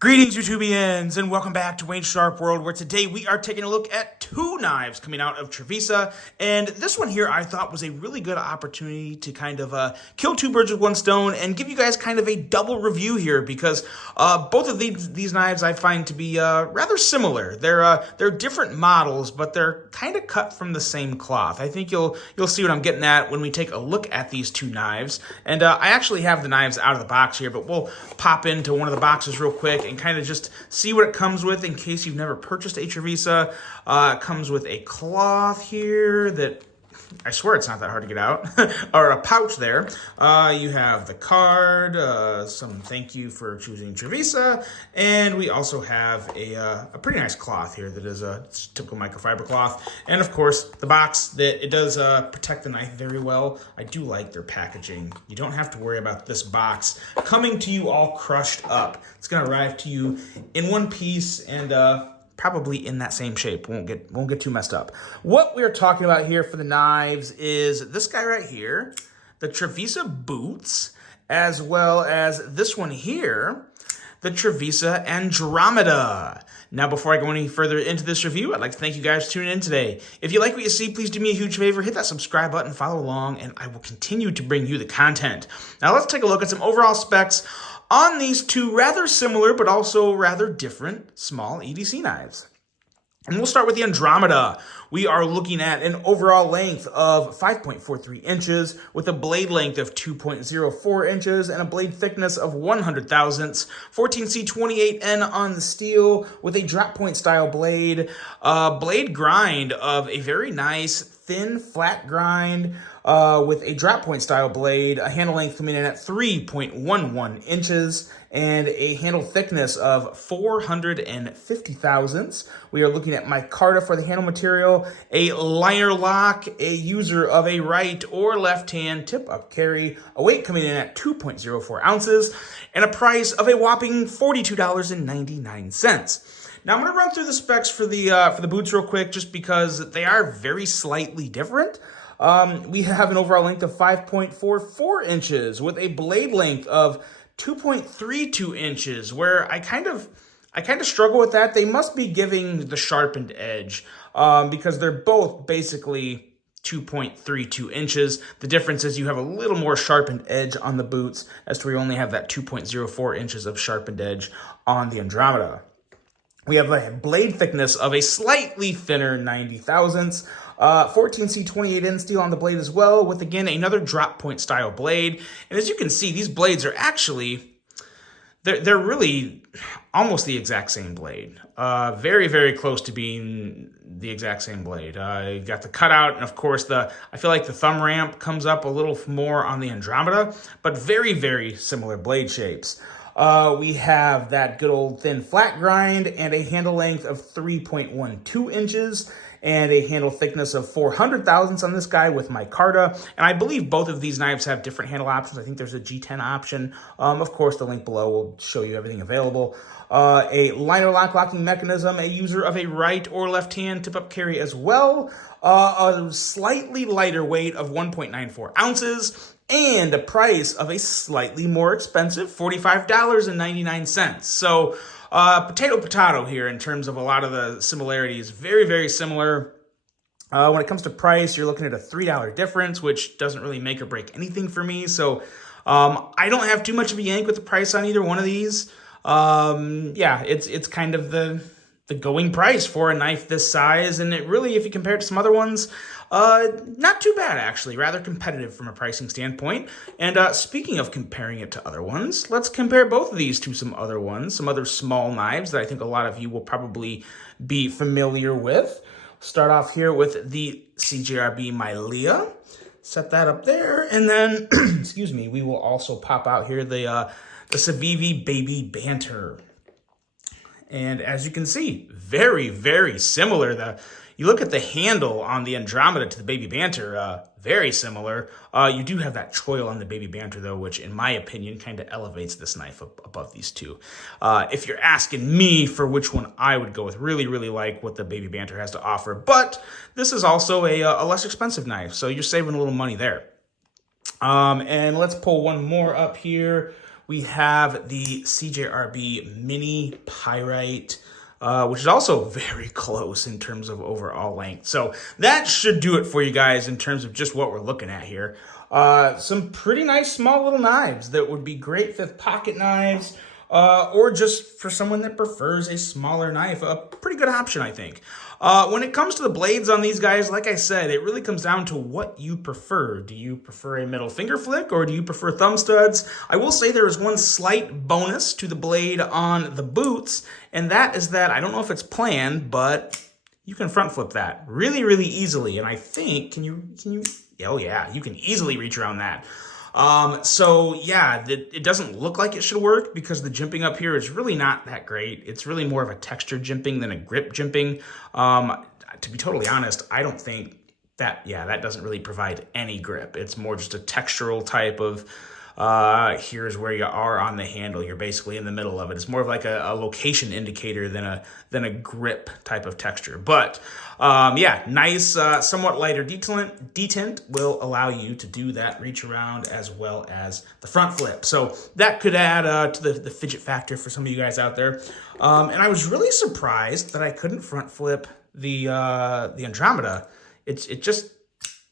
Greetings, YouTubians, and welcome back to Wayne's Sharp World, where today we are taking a look at two knives coming out of Trevisa. And this one here I thought was a really good opportunity to kind of kill two birds with one stone and give you guys kind of a double review here, because both of these knives I find to be rather similar. They're different models, but they're kind of cut from the same cloth. I think you'll see what I'm getting at when we take a look at these two knives. And I actually have the knives out of the box here, but we'll pop into one of the boxes real quick and kind of just see what it comes with in case you've never purchased a Trevisa. It comes with a cloth here that I swear it's not that hard to get out, or a pouch there. You have the card, some thank you for choosing Trevisa, and we also have a pretty nice cloth here that is a typical microfiber cloth, and of course the box that it does protect the knife very well. I do like their packaging. You don't have to worry about this box coming to you all crushed up. It's going to arrive to you in one piece and probably in that same shape. Won't get too messed up. What we're talking about here for the knives is this guy right here, the Trevisa boots, as well as this one here, the Trevisa Andromeda. Now, before I go any further into this review, I'd like to thank you guys for tuning in today. If you like what you see, please do me a huge favor, hit that subscribe button, follow along, and I will continue to bring you the content. Now, let's take a look at some overall specs on these two rather similar but also rather different small EDC knives. And we'll start with the Andromeda. We are looking at an overall length of 5.43 inches with a blade length of 2.04 inches and a blade thickness of 100 thousandths, 14C28N on the steel with a drop point style blade, blade grind of a very nice thin flat grind with a drop point style blade, a handle length coming in at 3.11 inches, and a handle thickness of 450 thousandths. We are looking at micarta for the handle material, a liner lock, a user of a right or left hand tip up carry, a weight coming in at 2.04 ounces, and a price of a whopping $42.99. Now I'm going to run through the specs for the boots real quick, just because they are very slightly different. We have an overall length of 5.44 inches with a blade length of 2.32 inches, where I kind of struggle with that. They must be giving the sharpened edge because they're both basically 2.32 inches. The difference is you have a little more sharpened edge on the boots, as to where you only have that 2.04 inches of sharpened edge on the Andromeda. We have a blade thickness of a slightly thinner 90 thousandths, 14C28N steel on the blade as well, with again another drop point style blade. And as you can see, these blades are actually, they're really almost the exact same blade. Very, very close to being the exact same blade. You got the cutout, and of course I feel like the thumb ramp comes up a little more on the Andromeda, but very, very similar blade shapes. We have that good old thin flat grind and a handle length of 3.12 inches and a handle thickness of 400 thousandths on this guy with micarta. And I believe both of these knives have different handle options. I think there's a G10 option. Of course, the link below will show you everything available. A liner lock locking mechanism, a user of a right or left hand tip up carry as well, a slightly lighter weight of 1.94 ounces, and a price of a slightly more expensive $45.99. So potato here in terms of a lot of the similarities. Very, very similar. When it comes to price, you're looking at a $3 difference, which doesn't really make or break anything for me. So I don't have too much of a yank with the price on either one of these. Yeah, it's kind of the going price for a knife this size, and it really, if you compare it to some other ones, not too bad actually, rather competitive from a pricing standpoint. And speaking of comparing it to other ones, let's compare both of these to some other ones, some other small knives that I think a lot of you will probably be familiar with. Start off here with the CJRB Milea. Set that up there, and then, excuse me, we will also pop out here the Civivi Baby Banter. And as you can see, very, very similar. You look at the handle on the Andromeda to the Baby Banter, very similar. You do have that choil on the Baby Banter, though, which, in my opinion, kind of elevates this knife up above these two. If you're asking me for which one I would go with, really, really like what the Baby Banter has to offer. But this is also a less expensive knife, so you're saving a little money there. And let's pull one more up here. we have the CJRB Mini Pyrite, which is also very close in terms of overall length. So that should do it for you guys in terms of just what we're looking at here. Some pretty nice small little knives that would be great fifth pocket knives, or just for someone that prefers a smaller knife, a pretty good option, I think. When it comes to the blades on these guys, like I said, it really comes down to what you prefer. Do you prefer a middle finger flick or do you prefer thumb studs? I will say there is one slight bonus to the blade on the boots, and that is that, I don't know if it's planned, but you can front flip that really, really easily. And I think, can you, oh yeah, you can easily reach around that. So yeah, it doesn't look like it should work because the jimping up here is really not that great. It's really more of a texture jimping than a grip jimping. To be totally honest, I don't think that, yeah, that doesn't really provide any grip. It's more just a textural type of, here's where you are on the handle. You're basically in the middle of it. It's more of like a location indicator than a grip type of texture. But yeah, nice, somewhat lighter detent will allow you to do that reach around as well as the front flip. So that could add to the fidget factor for some of you guys out there. And I was really surprised that I couldn't front flip the Andromeda.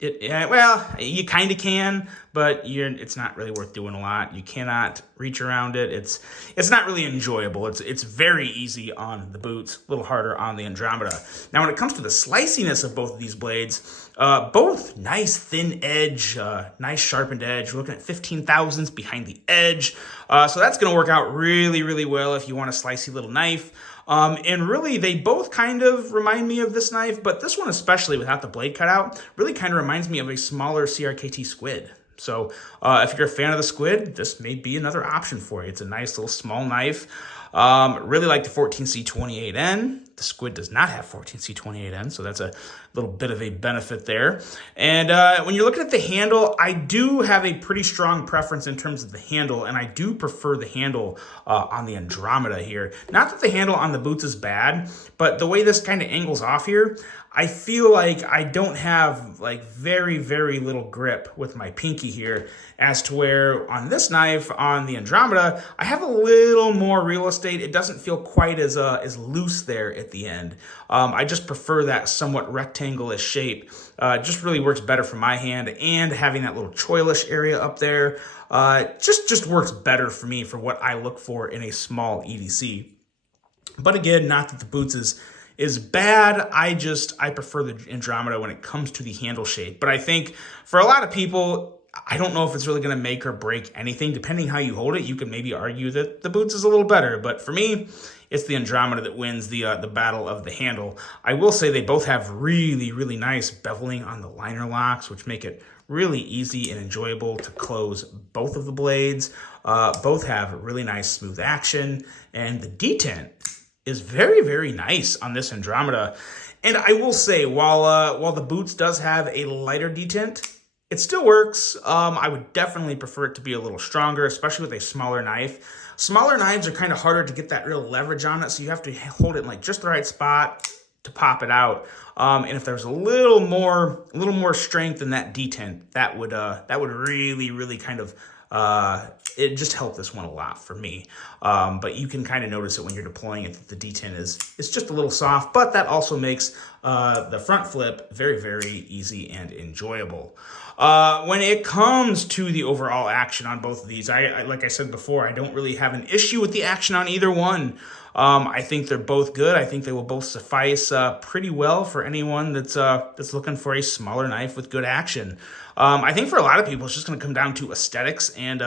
Well, you kind of can, but it's not really worth doing a lot. You cannot reach around it. It's not really enjoyable. It's very easy on the boots, a little harder on the Andromeda. Now, when it comes to the sliciness of both of these blades, both nice thin edge, nice sharpened edge. We're looking at 15 thousandths behind the edge. So that's going to work out really, really well if you want a slicey little knife. And really, they both kind of remind me of this knife, but this one especially, without the blade cut out, really kind of reminds me of a smaller CRKT squid. So if you're a fan of the squid, this may be another option for you. It's a nice little small knife. Really like the 14C28N. The squid does not have 14C28N, so that's a little bit of a benefit there. And when you're looking at the handle, I do have a pretty strong preference in terms of the handle, and I do prefer the handle on the Andromeda here. Not that the handle on the boots is bad, but the way this kind of angles off here, I feel like I don't have like very, very little grip with my pinky here, as to where on this knife, on the Andromeda, I have a little more real estate. It doesn't feel quite as loose there at the end. I just prefer that somewhat rectangle-ish shape. Just really works better for my hand, and having that little choilish area up there just works better for me for what I look for in a small EDC. But again, not that the boots is bad. I prefer the Andromeda when it comes to the handle shape. But I think for a lot of people, I don't know if it's really going to make or break anything. Depending how you hold it, you could maybe argue that the boots is a little better. But for me, it's the Andromeda that wins the battle of the handle. I will say they both have really, really nice beveling on the liner locks, which make it really easy and enjoyable to close both of the blades. Both have really nice smooth action, and the detent is very, very nice on this Andromeda. And I will say, while the boots does have a lighter detent, it still works. I would definitely prefer it to be a little stronger, especially with a smaller knife. Smaller knives are kind of harder to get that real leverage on it, so you have to hold it in like just the right spot to pop it out. And if there's a little more strength in that detent, that would really, really kind of it just helped this one a lot for me. But you can kind of notice it when you're deploying it that the detent is just a little soft, but that also makes the front flip very, very easy and enjoyable. When it comes to the overall action on both of these, I like I said before, I don't really have an issue with the action on either one. I think they're both good. I think they will both suffice pretty well for anyone that's looking for a smaller knife with good action. I think for a lot of people, it's just going to come down to aesthetics and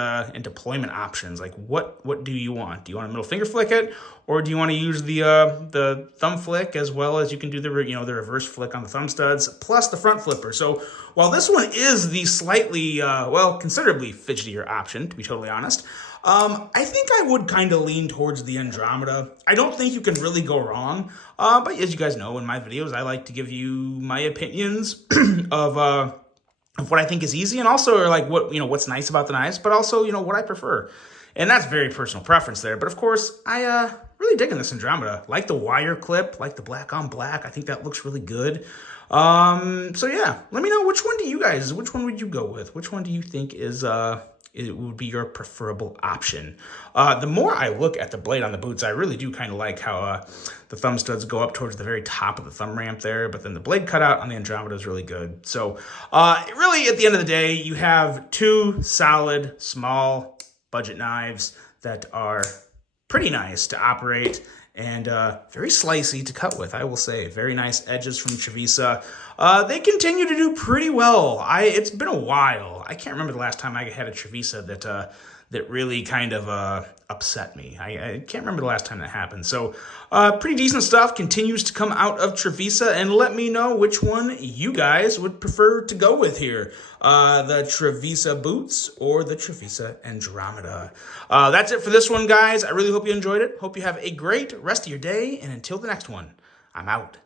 deployment options. Like, what do you want? Do you want a middle finger flick it, or do you want to use the thumb flick as well as you can do the reverse flick on the thumb studs plus the front flipper? So while this one is the slightly considerably fidgetier option, to be totally honest, I think I would kind of lean towards the Andromeda. I don't think you can really go wrong. But as you guys know, in my videos, I like to give you my opinions of what I think is easy, and also like what's nice about the knives, but also what I prefer. And that's very personal preference there. But of course, I really digging this Andromeda. Like the wire clip, like the black on black. I think that looks really good. So yeah, let me know which one would you go with? Which one do you think is it would be your preferable option. The more I look at the blade on the boots, I really do kind of like how the thumb studs go up towards the very top of the thumb ramp there, but then the blade cutout on the Andromeda is really good. So really, at the end of the day, you have two solid, small budget knives that are pretty nice to operate and very slicey to cut with, I will say. Very nice edges from Trevisa. They continue to do pretty well. It's been a while. I can't remember the last time I had a Trevisa that really kind of upset me. I can't remember the last time that happened. So pretty decent stuff continues to come out of Trevisa, and let me know which one you guys would prefer to go with here. The Trevisa boots or the Trevisa Andromeda. That's it for this one, guys. I really hope you enjoyed it. Hope you have a great rest of your day, and until the next one, I'm out.